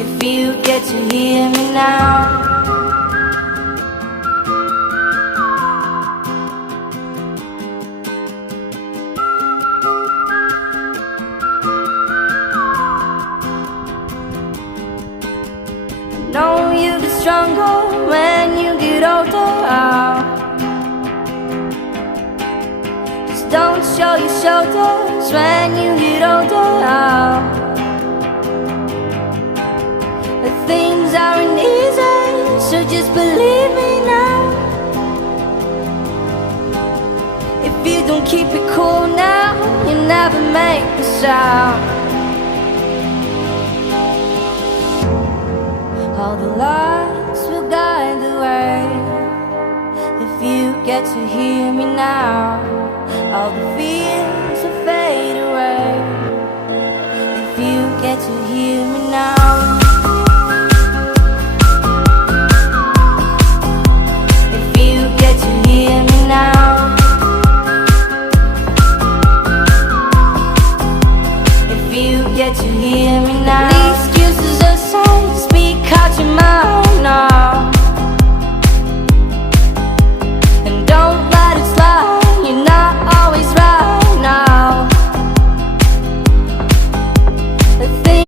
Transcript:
if you get to hear me now. I know you get stronger when you get older. Just don't show your shoulders when you get older. But things aren't easy, so just believe me now. If you don't keep it cool now, you never make the sound. All the lights will guide the way, if you get to hear me now. All the fears will fade away, if you get to hear me now.